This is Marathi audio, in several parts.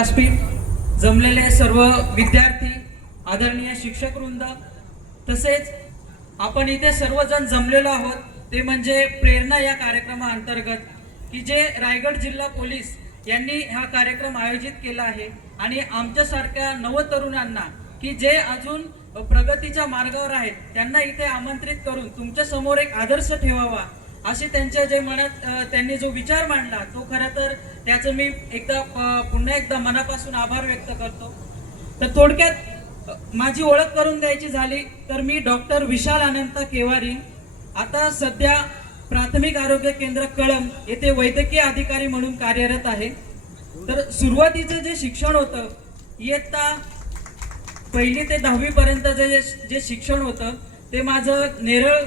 व्यासपीठ, जमलेले सर्व विद्यार्थी, आदरणीय शिक्षक वृंद, तसेच आपण इथे सर्वजण जमलेलो आहोत ते म्हणजे प्रेरणा या कार्यक्रमाअंतर्गत की जे रायगड जिल्हा पोलीस यांनी हा कार्यक्रम आयोजित केला आहे आणि आमच्यासारख्या नवतरुणांना की जे अजून प्रगतीच्या मार्गावर आहेत त्यांना इथे आमंत्रित करून तुमच्या समोर एक आदर्श ठेवावा असे त्यांच्या जे मनात त्यांनी जो विचार मांडला तो खरं तर त्याचं मी पुन्हा एकदा मनापासून आभार व्यक्त करतो। तर थोडक्यात माझी ओळख करून द्यायची झाली तर मी डॉक्टर विशाल अनंत केवारी, आता सध्या प्राथमिक आरोग्य केंद्र कळंब येथे वैद्यकीय अधिकारी म्हणून कार्यरत आहे। तर सुरुवातीचं जे शिक्षण होतं इयत्ता 1ली ते 10वी पर्यंत जे शिक्षण होतं ते माझं नेरळ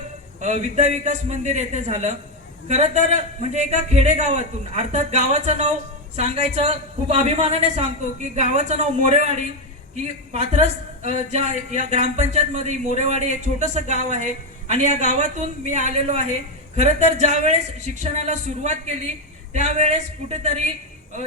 विद्या विकास मंदिर येथे झालं। खरं तर म्हणजे एका खेडेगावातून, अर्थात गावाचं नाव सांगायचं खूप अभिमानाने सांगतो की गावाचं नाव मोरेवाडी, की पाथरस ज्या या ग्रामपंचायत मध्ये मोरेवाडी एक छोटंसं गाव आहे आणि या गावातून मी आलेलो आहे। खरं तर ज्या वेळेस शिक्षणाला सुरुवात केली त्यावेळेस कुठेतरी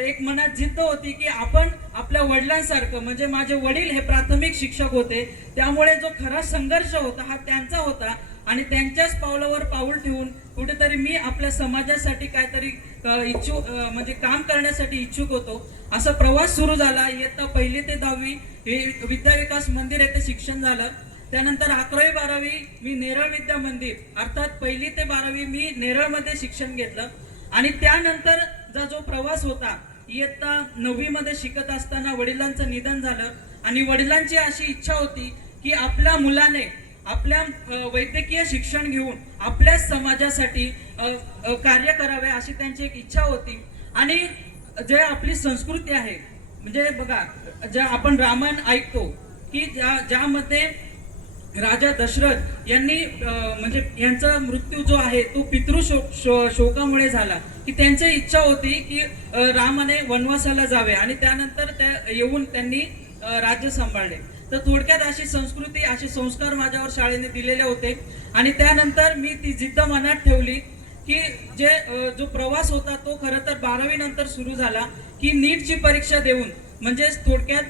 एक मनात जिद्द होती की आपण आपल्या वडिलांसारखं, म्हणजे माझे वडील हे प्राथमिक शिक्षक होते त्यामुळे जो खरा संघर्ष होता हा त्यांचा होता आणि त्यांच्याच पावलावर पाऊल ठेवून कुठेतरी मी आपल्या समाजासाठी काहीतरी म्हणजे काम करण्यासाठी इच्छुक होतो। असा प्रवास सुरू झाला। इयत्ता 1ली ते 10वी हे विद्या विकास मंदिर येथे शिक्षण झालं। त्यानंतर 11वी 12वी मी नेरळ विद्या मंदिर, अर्थात 1ली ते 12वी मी नेरळमध्ये शिक्षण घेतलं आणि त्यानंतर जो प्रवास होता इयत्ता 9वी मध्ये शिकत असताना वडिलांचं निधन झालं आणि वडिलांची अशी इच्छा होती की आपल्या मुलाने आपल्या वैद्यकीय शिक्षण घेऊन आपल्या समाजासाठी कार्य करावे अशी त्यांची एक इच्छा होती। आणि जे आपली संस्कृती आहे, म्हणजे बघा ज्या आपण रामायण ऐकतो की ज्यामध्ये राजा दशरथ यांनी म्हणजे यांचा मृत्यू जो आहे तो पितृ शोकामुळे झाला, की त्यांची इच्छा होती की रामाने वनवासाला जावे आणि त्यानंतर येऊन त्यांनी राज्य सांभाळले। तर थोडक्यात अशी संस्कृती, असे संस्कार माझ्यावर शाळेने दिलेले होते आणि त्यानंतर मी ती जिद्द मनात ठेवली की जो प्रवास होता तो खरं तर 12वी नंतर सुरू झाला की नीटची परीक्षा देऊन, म्हणजे थोडक्यात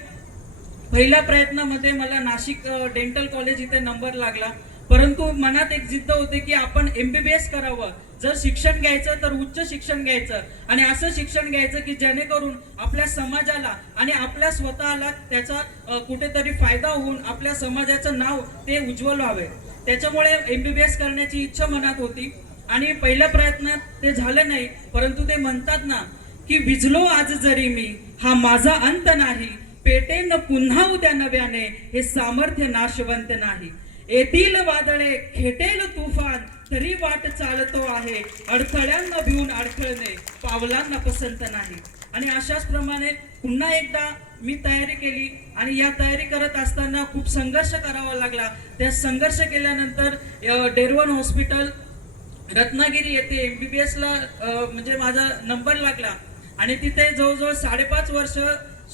पहिल्या प्रयत्नामध्ये मला नाशिक डेंटल कॉलेज इथे नंबर लागला, परंतु मनात एक जिद्द होती की आपण MBBS करावं, जर शिक्षण घ्यायचं तर उच्च शिक्षण घ्यायचं आणि असं शिक्षण घ्यायचं की जेणेकरून आपल्या समाजाला आणि आपल्या स्वतःला त्याचा कुठेतरी फायदा होऊन आपल्या समाजाचं नाव ते उज्ज्वल व्हावे। त्याच्यामुळे MBBS करण्याची इच्छा मनात होती आणि पहिल्या प्रयत्नात ते झालं नाही, परंतु ते म्हणतात ना की विझलो आज जरी मी हा माझा अंत नाही, पेटेन पुन्हा उद्या नव्याने हे सामर्थ्य नाशवंत नाही, येतील वादळे खेटेल तुफान तरी वाट चालतो आहे, अडथळ्यांना भिवून अडखळणे पावलांना पसंत नाही। आणि अशाच प्रमाणे पुन्हा एकदा मी तयारी केली आणि या तयारी करत असताना खूप संघर्ष करावा लागला। त्या संघर्ष केल्यानंतर डेरवन हॉस्पिटल रत्नागिरी येथे MBBS ला म्हणजे माझा नंबर लागला आणि तिथे जवळजवळ 5.5 वर्ष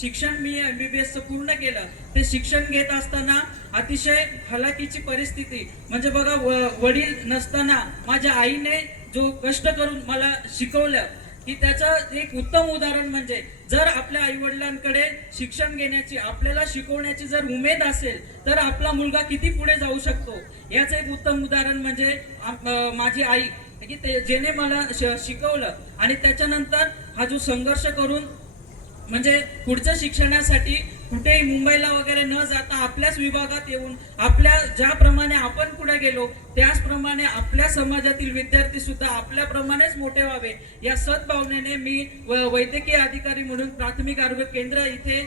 शिक्षण मी MBBS पूर्ण केलं। ते शिक्षण घेत असताना अतिशय हलाखीची परिस्थिती, म्हणजे बघा वडील नसताना माझ्या आईने जो कष्ट करून मला शिकवलं की त्याचं एक उत्तम उदाहरण म्हणजे जर आपल्या आई वडिलांकडे शिक्षण घेण्याची, आपल्याला शिकवण्याची जर उमेद असेल तर आपला मुलगा किती पुढे जाऊ शकतो याचं एक उत्तम उदाहरण म्हणजे माझी आई, की ते जेने मला शिकवलं आणि त्याच्यानंतर हा जो संघर्ष करून म्हणजे पुढच्या शिक्षणासाठी कुठेही मुंबईला वगैरे न जाता आपल्याच विभागात येऊन आपल्या ज्याप्रमाणे आपण पुढे गेलो त्याचप्रमाणे आपल्या समाजातील विद्यार्थी सुद्धा आपल्याप्रमाणेच मोठे व्हावे या सद्भावनेने मी वैद्यकीय अधिकारी म्हणून प्राथमिक आरोग्य केंद्र इथे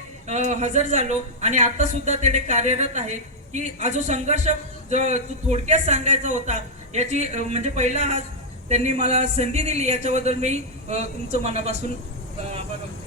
हजर झालो आणि आता सुद्धा तेथे कार्यरत आहे। की हा जो संघर्ष जो थोडक्यात सांगायचा होता याची म्हणजे पहिला हा त्यांनी मला संधी दिली याच्याबद्दल मी तुमचं मनापासून आभार मानतो।